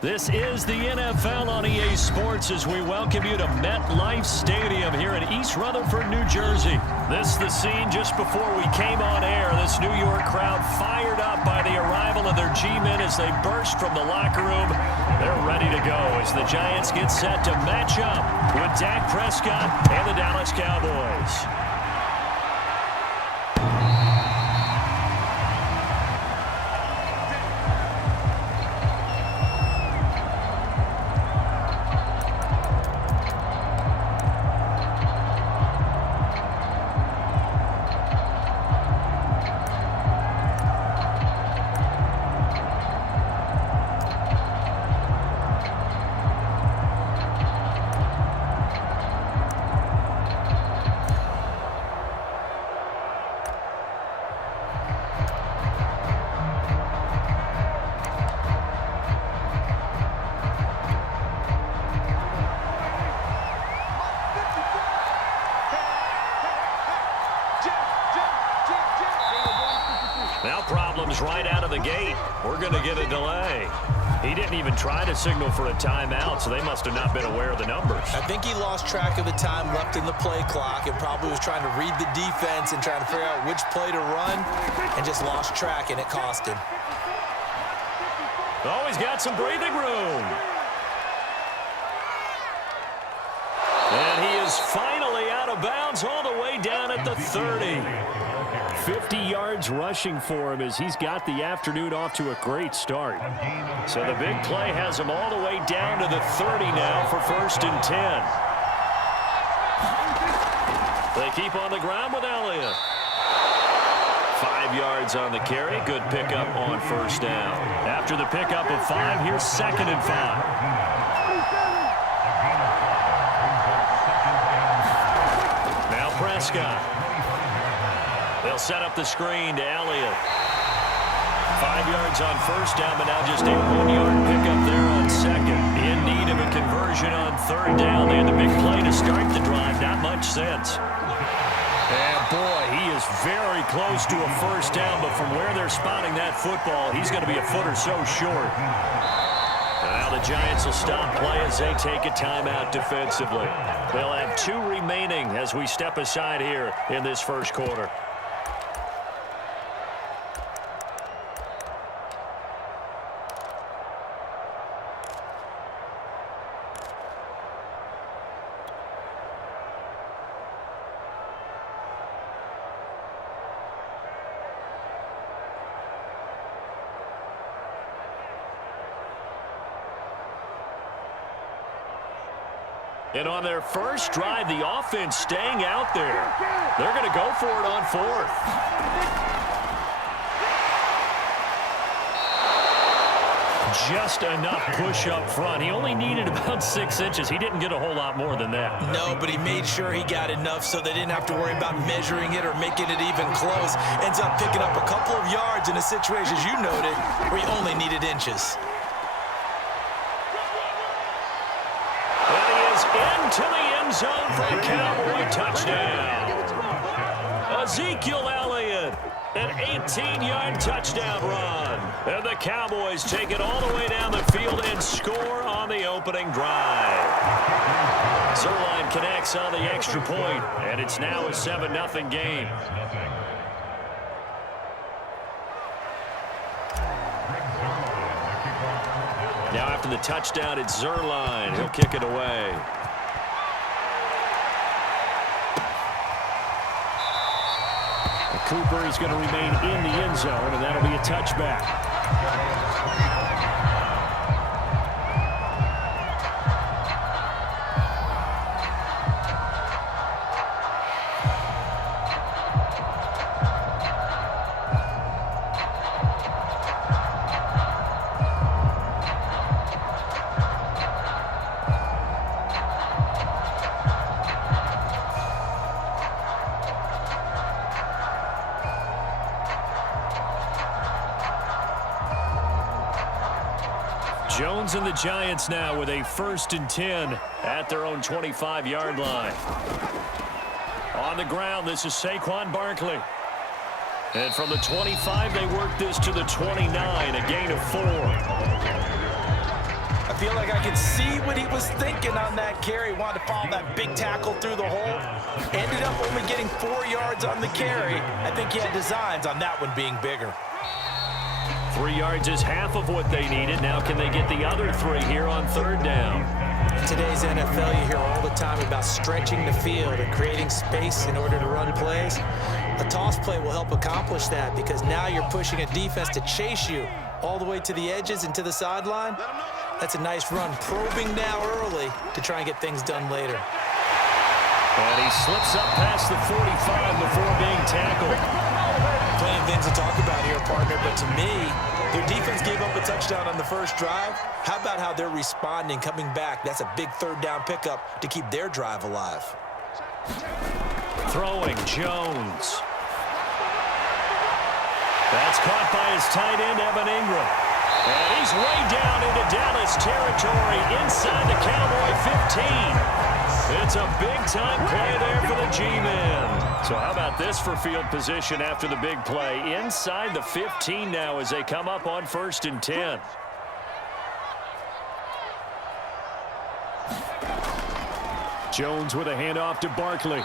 This is the NFL on EA Sports as we welcome you to MetLife Stadium here in East Rutherford, New Jersey. This is the scene just before we came on air. This New York crowd fired up by the arrival of their G-men as they burst from the locker room. They're ready to go as the Giants get set to match up with Dak Prescott and the Dallas Cowboys. Now problems right out of the gate. We're going to get a delay. He didn't even try to signal for a timeout, so they must have not been aware of the numbers. I think he lost track of the time left in the play clock and probably was trying to read the defense and trying to figure out which play to run and just lost track, and it cost him. Oh, he's got some breathing room. And he is finally out of bounds all the way down at the 30. 50 yards rushing for him as he's got the afternoon off to a great start. So the big play has him all the way down to the 30 now for 1st and 10. They keep on the ground with Elliott. 5 yards on the carry. Good pickup on 1st down. After the pickup of 5, here's 2nd and 5. Now Prescott. They'll set up the screen to Elliott. 5 yards on 1st down, but now just a 1-yard pickup there on 2nd. In need of a conversion on 3rd down. They had the big play to start the drive. Not much sense. And boy, he is very close to a 1st down, but from where they're spotting that football, he's going to be a foot or so short. Now the Giants will stop play as they take a timeout defensively. They'll have 2 remaining as we step aside here in this 1st quarter. And on their first drive, the offense staying out there. They're going to go for it on 4th. Just enough push up front. He only needed about 6 inches. He didn't get a whole lot more than that. No, but he made sure he got enough so they didn't have to worry about measuring it or making it even close. Ends up picking up a couple of yards in a situation, as you noted, where he only needed inches. Into the end zone for a Cowboy touchdown. Ezekiel Elliott, an 18-yard touchdown run. And the Cowboys take it all the way down the field and score on the opening drive. Zerline connects on the extra point, and it's now a 7-0 game. Now after the touchdown, it's Zerline. He'll kick it away. Cooper is going to remain in the end zone, and that'll be a touchback. Jones and the Giants now with a 1st and 10 at their own 25-yard line. On the ground, this is Saquon Barkley. And from the 25, they work this to the 29, a gain of 4. I feel like I could see what he was thinking on that carry. Wanted to follow that big tackle through the hole. Ended up only getting 4 yards on the carry. I think he had designs on that one being bigger. 3 yards is half of what they needed. Now can they get the other 3 here on 3rd down? In today's NFL, you hear all the time about stretching the field and creating space in order to run plays. A toss play will help accomplish that because now you're pushing a defense to chase you all the way to the edges and to the sideline. That's a nice run, probing now early to try and get things done later. And he slips up past the 45 before being tackled. Plenty of things to talk about here, partner, but to me, their defense gave up a touchdown on the first drive. How about how they're responding, coming back? That's a big 3rd down pickup to keep their drive alive. Throwing, Jones. That's caught by his tight end, Evan Ingram. And he's way down into Dallas territory inside the Cowboy 15. It's a big-time play there for the G-men. So how about this for field position after the big play? Inside the 15 now as they come up on 1st and 10. Jones with a handoff to Barkley.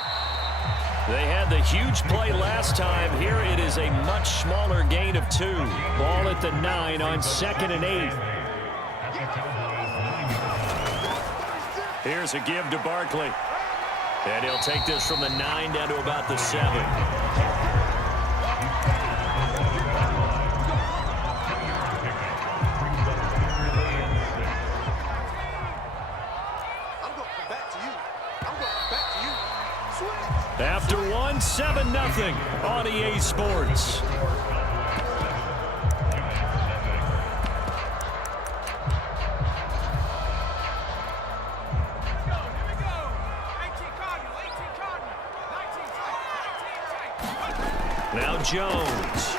They had the huge play last time. Here it is a much smaller gain of 2. Ball at the 9 on 2nd and 8. Here's a give to Barkley. And he'll take this from the 9 down to about the 7. After 1, 7-0 on EA Sports. Now Jones.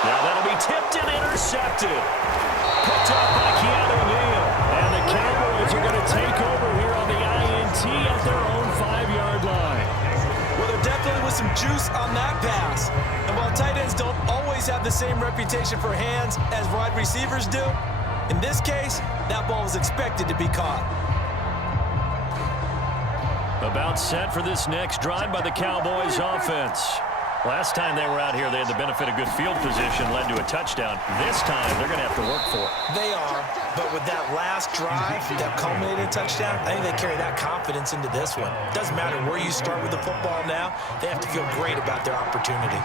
Now that'll be tipped and intercepted. Picked up by Keanu Neal. And the Cowboys are going to take over here on the INT at their own 5-yard line. Well, there definitely was some juice on that pass. And while tight ends don't always have the same reputation for hands as wide receivers do, in this case, that ball was expected to be caught. About set for this next drive by the Cowboys offense. Last time they were out here, they had the benefit of good field position, led to a touchdown. This time, they're going to have to work for it. They are, but with that last drive that culminated in a touchdown, I think they carry that confidence into this one. Doesn't matter where you start with the football now, they have to feel great about their opportunity.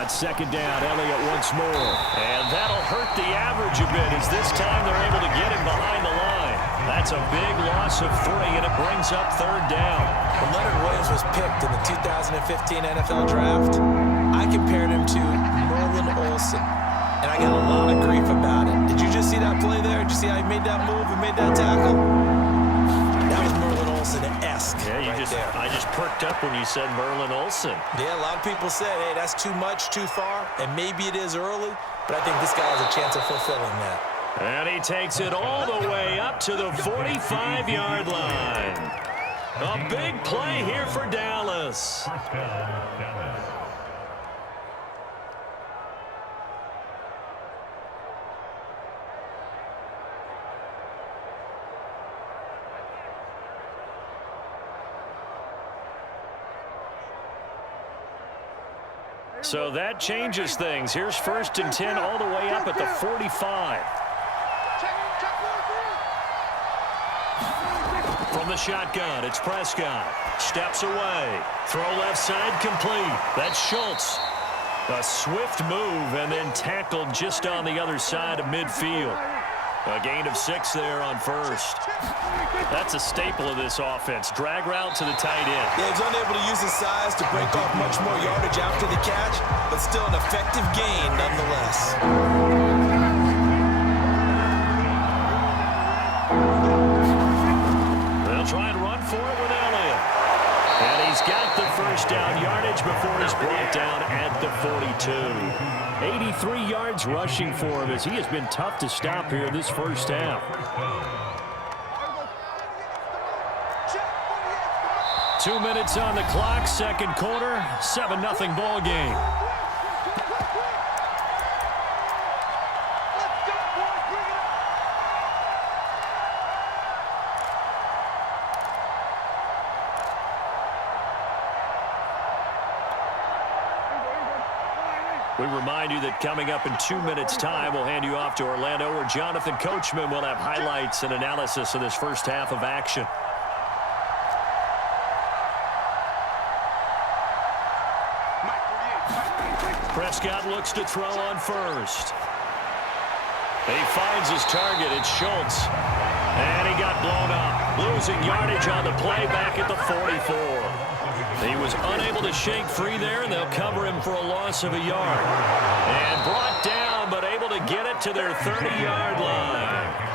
On 2nd down, Elliott once more. And that'll hurt the average a bit as this time they're able to get him behind the line. That's a big loss of 3, and it brings up 3rd down. When Leonard Williams was picked in the 2015 NFL Draft, I compared him to Merlin Olsen, and I got a lot of grief about it. Did you just see that play there? Did you see how he made that move and made that tackle? That was Merlin Olsen-esque. Yeah, I just perked up when you said Merlin Olsen. Yeah, a lot of people said, hey, that's too much, too far, and maybe it is early, but I think this guy has a chance of fulfilling that. And he takes it all the way up to the 45-yard line. A big play here for Dallas. So that changes things. Here's 1st and 10 all the way up at the 45. From the shotgun, it's Prescott. Steps away. Throw left side complete. That's Schultz. A swift move and then tackled just on the other side of midfield. A gain of 6 there on 1st. That's a staple of this offense. Drag route to the tight end. Yeah, he's unable to use his size to break off much more yardage after the catch, but still an effective gain nonetheless. They'll try and run for it with Elliott. And he's got the 1st down yardage before he's brought down at the 42. 83 yards rushing for him as he has been tough to stop here this first half. 2 minutes on the clock, second quarter, 7-0 ball game. We remind you that coming up in 2 minutes' time, we'll hand you off to Orlando, where Jonathan Coachman will have highlights and analysis of this first half of action. Prescott looks to throw on first. He finds his target. It's Schultz. And he got blown up. Losing yardage on the play back at the 44. He was unable to shake free there, and they'll cover him for a loss of a yard. And brought down, but able to get it to their 30-yard line.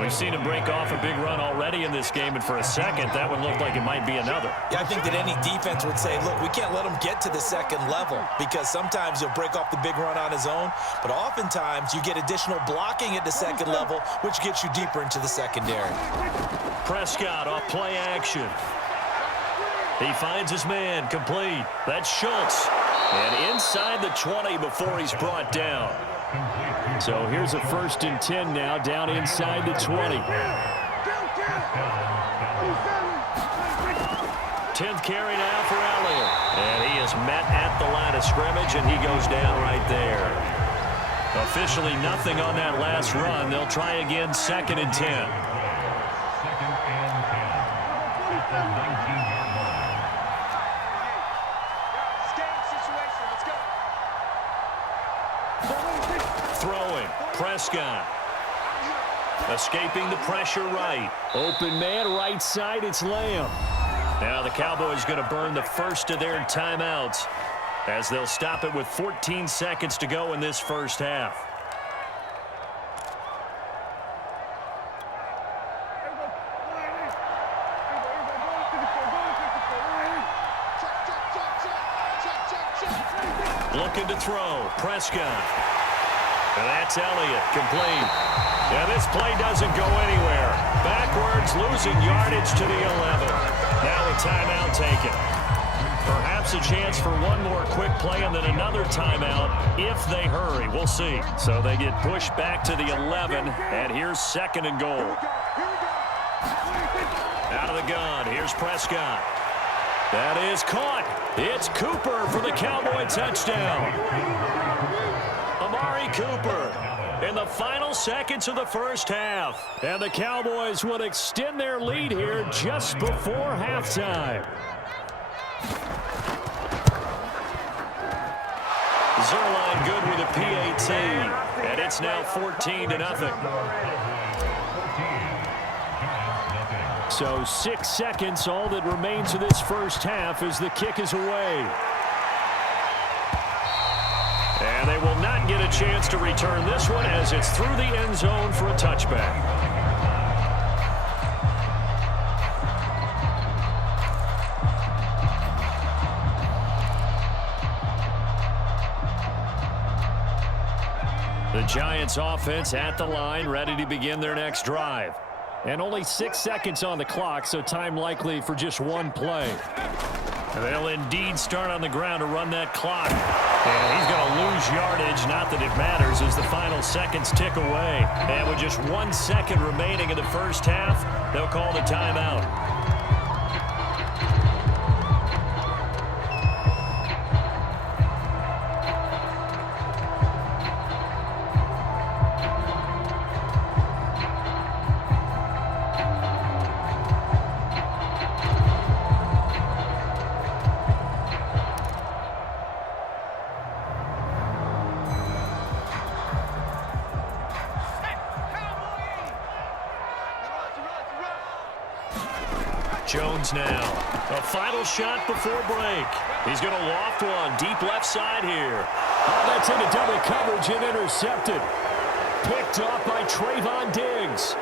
We've seen him break off a big run already in this game, and for a second, that one looked like it might be another. Yeah, I think that any defense would say, look, we can't let him get to the second level, because sometimes he'll break off the big run on his own, but oftentimes you get additional blocking at the second level, which gets you deeper into the secondary. Prescott off play action. He finds his man, complete. That's Schultz. And inside the 20 before he's brought down. So here's a 1st and 10 now, down inside the 20. 10th carry now for Elliott. And he is met at the line of scrimmage, and he goes down right there. Officially nothing on that last run. They'll try again, 2nd and 10. Throwing, Prescott. Escaping the pressure right. Open man, right side, it's Lamb. Now the Cowboys going to burn the first of their timeouts as they'll stop it with 14 seconds to go in this first half. Looking to throw, Prescott. And that's Elliott, complete. Yeah, this play doesn't go anywhere. Backwards, losing yardage to the 11. Now a timeout taken. Perhaps a chance for one more quick play and then another timeout if they hurry. We'll see. So they get pushed back to the 11, and here's 2nd and goal. Out of the gun, here's Prescott. That is caught. It's Cooper for the Cowboy touchdown. Amari Cooper in the final seconds of the first half. And the Cowboys would extend their lead here just before halftime. Zerline good with a PAT. And it's now 14-0. So 6 seconds, all that remains of this first half as the kick is away. And they will not get a chance to return this one as it's through the end zone for a touchback. The Giants offense at the line, ready to begin their next drive. And only 6 seconds on the clock, so time likely for just one play. And they'll indeed start on the ground to run that clock. And he's going to lose yardage, not that it matters, as the final seconds tick away. And with just 1 second remaining in the first half, they'll call the timeout. Jones now. A final shot before break. He's going to loft one deep left side here. Oh, that's into double coverage and intercepted. Picked off by Trayvon Diggs.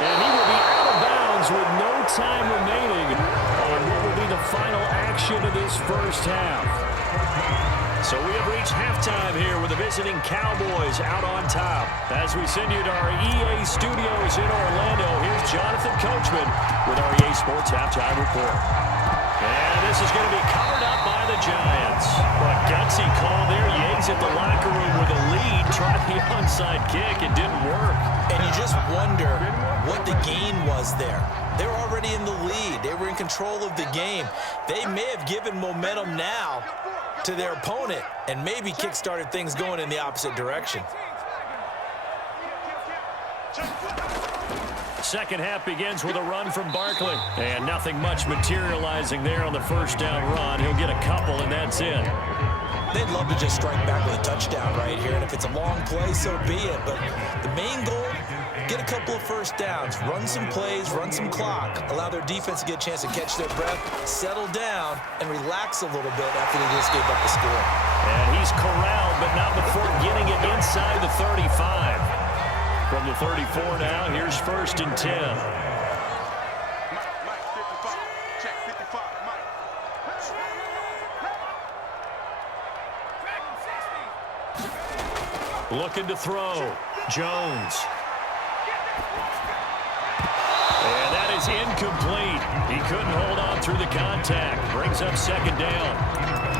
And he will be out of bounds with no time remaining on what will be the final action of this first half. So we have reached halftime here with the visiting Cowboys out on top. As we send you to our EA studios in Orlando, here's Jonathan Coachman with our EA Sports Halftime Report. And this is going to be covered up by the Giants. A gutsy call there. You exit the locker room with a lead. Tried the onside kick. It didn't work. And you just wonder what the gain was there. They're already in the lead. They were in control of the game. They may have given momentum now to their opponent and maybe kick-started things going in the opposite direction. Second half begins with a run from Barkley. And nothing much materializing there on the first down run. He'll get a couple, and that's it. They'd love to just strike back with a touchdown right here, and if it's a long play, so be it. But the main goal, get a couple of first downs, run some plays, run some clock, allow their defense to get a chance to catch their breath, settle down, and relax a little bit after they just gave up the score. And he's corralled, but not before getting it inside the 35. From the 34 now, here's 1st and 10. Looking to throw. Jones. And that is incomplete. He couldn't hold on through the contact. Brings up 2nd down.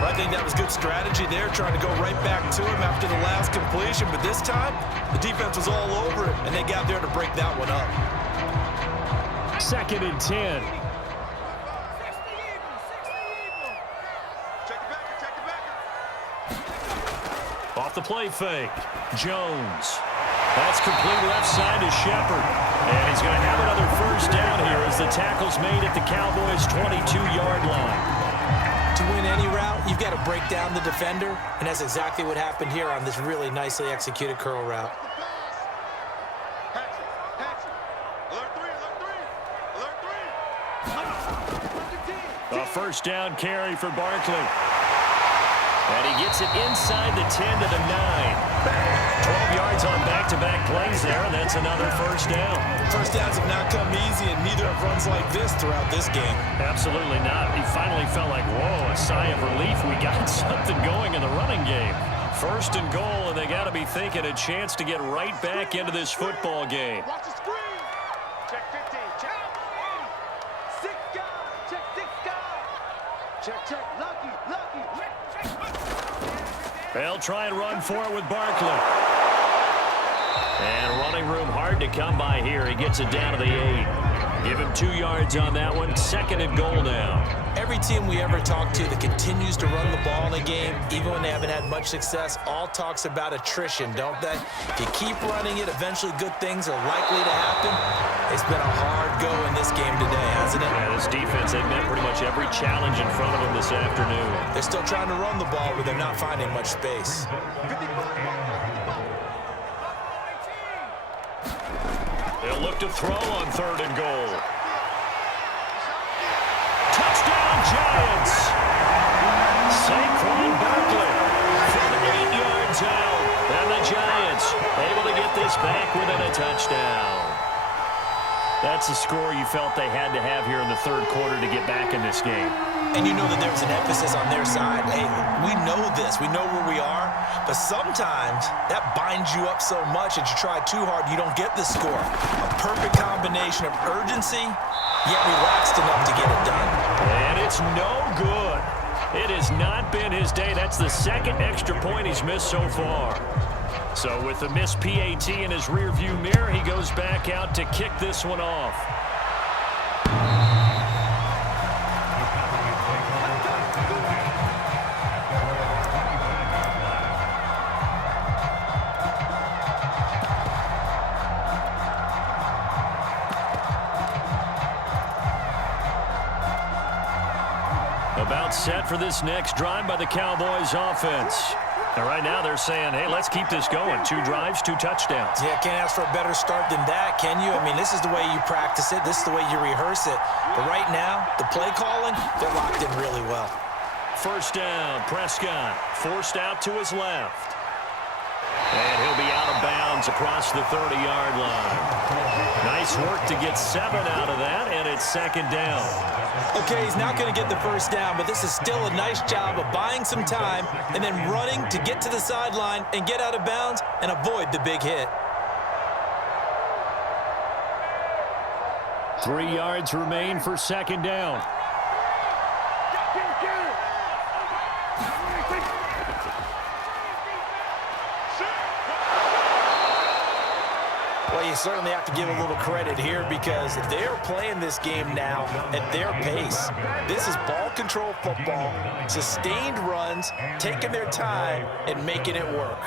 I think that was good strategy there, trying to go right back to him after the last completion. But this time, the defense was all over it, and they got there to break that one up. 2nd and 10. Off the play fake. Jones. That's complete left side to Shepard. And he's going to have another first down here as the tackle's made at the Cowboys' 22-yard line. To win any route, you've got to break down the defender, and that's exactly what happened here on this really nicely executed curl route. A first down carry for Barkley. And he gets it inside the 10 to the 9. 12 yards on back-to-back plays there, and that's another first down. First downs have not come easy, and neither have runs like this throughout this game. Absolutely not. He finally felt like, whoa, a sigh of relief. We got something going in the running game. 1st and goal, and they got to be thinking a chance to get right back into this football game. Watch the screen. Check 15. Check. 6 guys. Check 6 guys. Check. Lucky. They'll try and run for it with Barkley. And running room hard to come by here. He gets it down to the 8. Give him 2 yards on that one. 2nd and goal now. Every team we ever talk to that continues to run the ball in a game, even when they haven't had much success, all talks about attrition, don't they? If you keep running it, eventually good things are likely to happen. It's been a hard go in this game today, hasn't it? Yeah, this defense, they've met pretty much every challenge in front of them this afternoon. They're still trying to run the ball, but they're not finding much space. They'll look to throw on 3rd and goal. Touchdown, Giants! Saquon Barkley from 8 yards out. And the Giants able to get this back within a touchdown. That's the score you felt they had to have here in the 3rd quarter to get back in this game. And you know that there was an emphasis on their side. Hey, we know this. We know where we are. But sometimes that binds you up so much that you try too hard, you don't get the score. A perfect combination of urgency, yet relaxed enough to get it done. And it's no good. It has not been his day. That's the 2nd extra point he's missed so far. So with the missed PAT in his rearview mirror, he goes back out to kick this one off. About set for this next drive by the Cowboys offense. And right now they're saying, hey, let's keep this going. 2 drives, 2 touchdowns. Yeah, can't ask for a better start than that, can you? I mean, this is the way you practice it. This is the way you rehearse it. But right now, the play calling, they're locked in really well. First down, Prescott forced out to his left. And he'll be out of bounds across the 30-yard line. Nice work to get 7 out of that, and it's second down. Okay, he's not going to get the first down, but this is still a nice job of buying some time and then running to get to the sideline and get out of bounds and avoid the big hit. 3 yards remain for second down. Well, you certainly have to give a little credit here because they're playing this game now at their pace. This is ball control football, sustained runs, taking their time and making it work.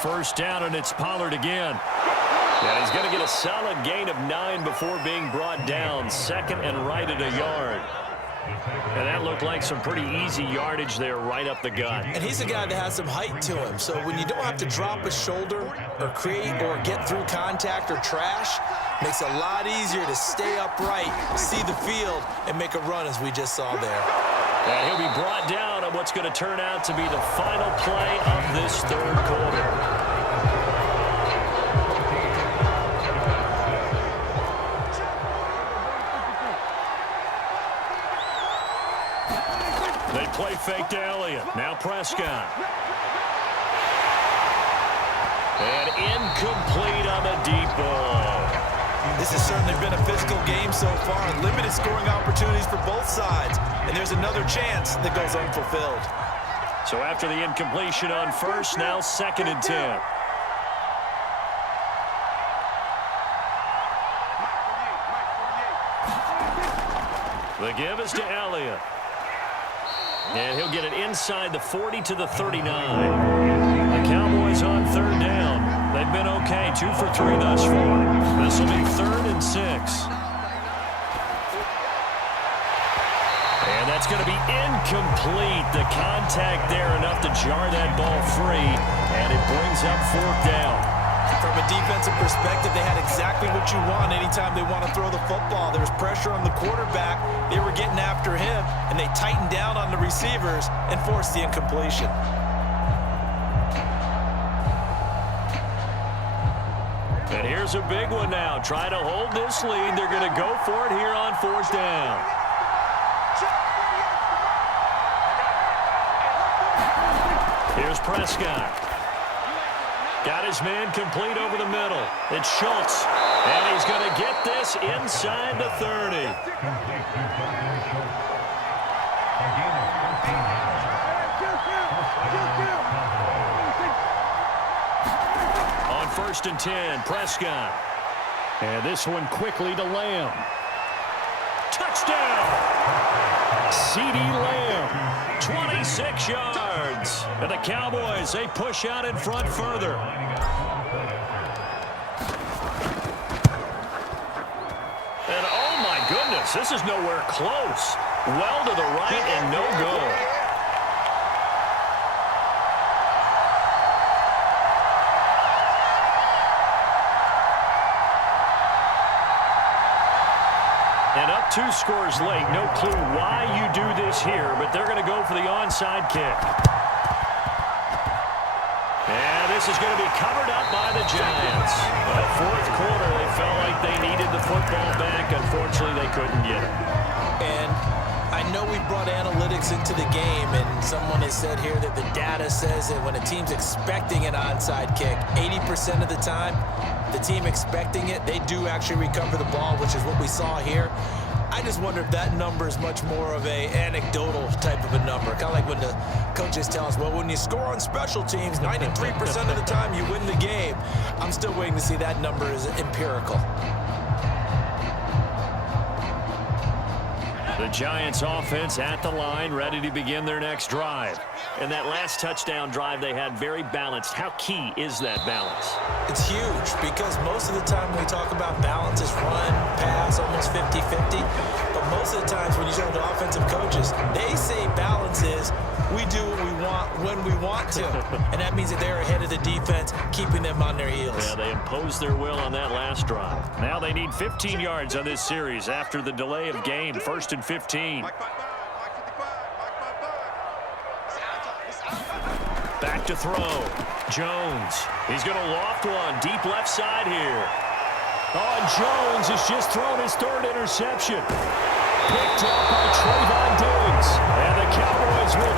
First down, and it's Pollard again. And he's going to get a solid gain of 9 before being brought down. Second and right at a yard. And that looked like some pretty easy yardage there right up the gut. And he's a guy that has some height to him. So when you don't have to drop a shoulder or create or get through contact or trash, makes it a lot easier to stay upright, see the field, and make a run as we just saw there. And he'll be brought down on what's going to turn out to be the final play of this third quarter. They play fake to Elliott. Now Prescott. And incomplete on the deep ball. This has certainly been a physical game so far. Limited scoring opportunities for both sides. And there's another chance that goes unfulfilled. So after the incompletion on first, now second and 10. The give is to Elliott. And he'll get it inside the 40 to the 39. The Cowboys on third down. They've been okay, 2 for 3 thus far. This will be 3rd and 6. And that's going to be incomplete. The contact there enough to jar that ball free. And it brings up 4th down. From a defensive perspective, they had exactly what you want anytime they want to throw the football. There was pressure on the quarterback. They were getting after him, and they tightened down on the receivers and forced the incompletion. And here's a big one now. Trying to hold this lead. They're going to go for it here on 4th down. Here's Prescott. Got his man complete over the middle. It's Schultz. And he's going to get this inside the 30. On 1st and 10, Prescott. And this one quickly to Lamb. Touchdown! CeeDee Lamb, 26 yards. And the Cowboys, they push out in front further. And oh my goodness, this is nowhere close. Well to the right and no goal. And up 2 scores late. No clue why you do this here, but they're going to go for the onside kick. And this is going to be covered up by the Giants. But 4th quarter, they felt like they needed the football back. Unfortunately, they couldn't get it. And I know we brought analytics into the game, and someone has said here that the data says that when a team's expecting an onside kick, 80% of the time, the team expecting it, they do actually recover the ball, which is what we saw here. I just wonder if that number is much more of a anecdotal type of a number. Kind of like when the coaches tell us, well, when you score on special teams, 93% of the time you win the game. I'm still waiting to see that number is empirical. The Giants offense at the line, ready to begin their next drive. And that last touchdown drive they had very balanced. How key is that balance? It's huge because most of the time when we talk about balance is run, pass, almost 50-50. But most of the times when you talk to offensive coaches, they say balance is we do what we want when we we want to. And that means that they're ahead of the defense, keeping them on their heels. Yeah, they imposed their will on that last drive. Now they need 15 yards on this series after the delay of game. 1st and 15. Back to throw. Jones. He's going to loft one. Deep left side here. Oh, and Jones has just thrown his 3rd interception. Picked up by Trayvon Diggs. And the Cowboys will